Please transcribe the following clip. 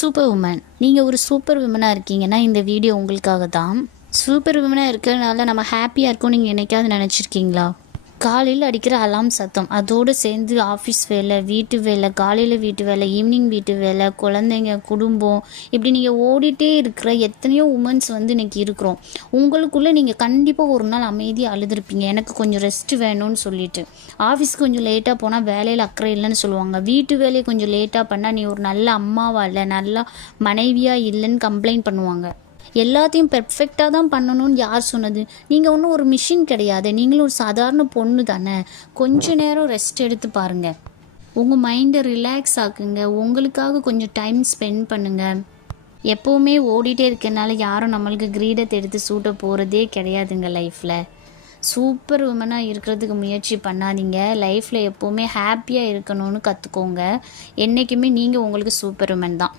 Super woman. நீங்கள் ஒரு super விமனாக இருக்கீங்கன்னா இந்த வீடியோ உங்களுக்காக தான். சூப்பர் விமனாக இருக்கிறதுனால நம்ம ஹாப்பியாக இருக்கோம் நீங்கள் என்னைக்காவது நினச்சிருக்கீங்களா? காலையில் அடிக்கிற அலாம் சத்தம், அதோடு சேர்ந்து ஆஃபீஸ் வேலை, வீட்டு வேலை, காலையில் வீட்டு வேலை, ஈவினிங் வீட்டு வேலை, குழந்தைங்க, குடும்பம், இப்படி நீங்கள் ஓடிட்டே இருக்கிற எத்தனையோ உமன்ஸ் இன்றைக்கி இருக்கிறோம். உங்களுக்குள்ளே நீங்கள் கண்டிப்பாக ஒரு நாள் அமைதியாக அழுதுருப்பீங்க, எனக்கு கொஞ்சம் ரெஸ்ட் வேணும்னு சொல்லிட்டு. ஆஃபீஸ்க்கு கொஞ்சம் லேட்டாக போனால் வேலையில் அக்கறை இல்லைன்னு சொல்லுவாங்க. வீட்டு வேலையை கொஞ்சம் லேட்டாக பண்ணால் நீ ஒரு நல்ல அம்மாவா இல்லை, நல்ல மனைவியாக இல்லைன்னு கம்ப்ளைண்ட் பண்ணுவாங்க. எல்லாத்தையும் பெர்ஃபெக்டாக தான் பண்ணணும்னு யார் சொன்னது? நீங்கள் ஒன்றும் ஒரு மிஷின் கிடையாது, நீங்களும் ஒரு சாதாரண பொண்ணு தானே. கொஞ்ச நேரம் ரெஸ்ட் எடுத்து பாருங்கள், உங்கள் மைண்டை ரிலாக்ஸ் ஆக்குங்க, உங்களுக்காக கொஞ்சம் டைம் ஸ்பெண்ட் பண்ணுங்கள். எப்போவுமே ஓடிட்டே இருக்கனால யாரும் நம்மளுக்கு கிரீடத்தை எடுத்து சூட்ட போகிறதே கிடையாதுங்க. லைஃப்பில் சூப்பர் உமனாக இருக்கிறதுக்கு முயற்சி பண்ணாதீங்க. லைஃப்பில் எப்போவுமே ஹாப்பியாக இருக்கணும்னு கற்றுக்கோங்க. என்றைக்குமே நீங்கள் உங்களுக்கு சூப்பர் உமன் தான்.